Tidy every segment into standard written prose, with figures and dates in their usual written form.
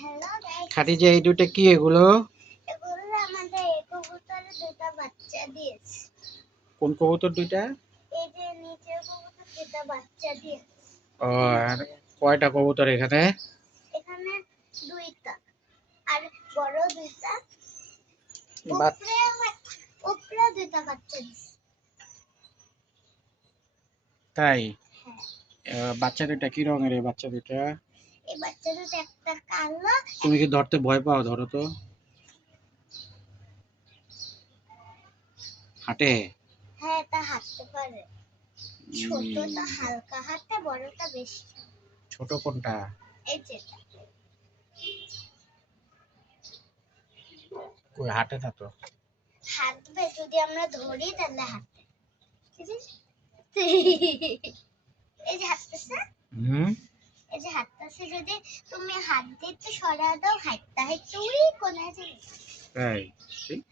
Hello guys, Khadija, এই দুটো কি এগুলো? এগুলো আমাদের এই কবুতরের দুটো বাচ্চা দিয়েছে। কোন কবুতর দুইটা? এই যে নিচের কবুতর দুটো বাচ্চা দিয়েছে। ও, আর কয়টা কবুতর এখানে? এখানে দুইটা, আর বড় দুইটা, বাচ- উপরে দুইটা বাচ্চা দিয়েছে। তাই? হ্যাঁ, বাচ্চা দুইটা কি রঙের? এই বাচ্চা দুইটা এই বাচ্চা দুটো একটা কালো। তুমি কি ধরতে ভয় পাও? ধরো তো। হাঁটে? হ্যাঁ, এটা হাঁটতে পারে। ছোটটা হালকা হাঁটে, বড়টা বেশি। ছোট কোনটা? এই যেটা কই হাঁটে না তো। হাঁটবে, যদি আমরা ধরি তাহলে হাঁটবে। এই যে হাঁটতেছে, হুম। এই যে হাঁটতেছে, যদি তুমি হাত দিয়ে একটু সরা দাও, হাঁটতে হাঁটতে ওই কোনায় যাবে। তাই? ঠিক।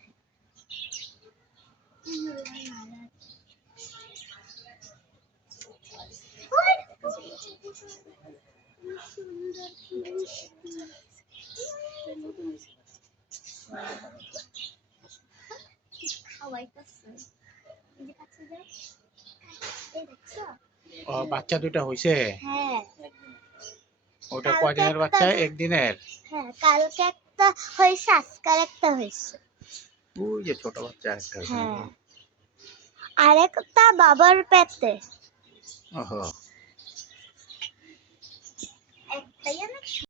ও, বাচ্চা দুইটা হইছে? হ্যাঁ, ওটা কয়দিনের বাচ্চা? একদিনের? হ্যাঁ, কালকে একটা হয়েছে, আজকাল একটা হয়েছে। ওই যে ছোট বাচ্চা একটা। হ্যাঁ, আরেকটা বাবার পেটে। ওহো। একটাই অনেক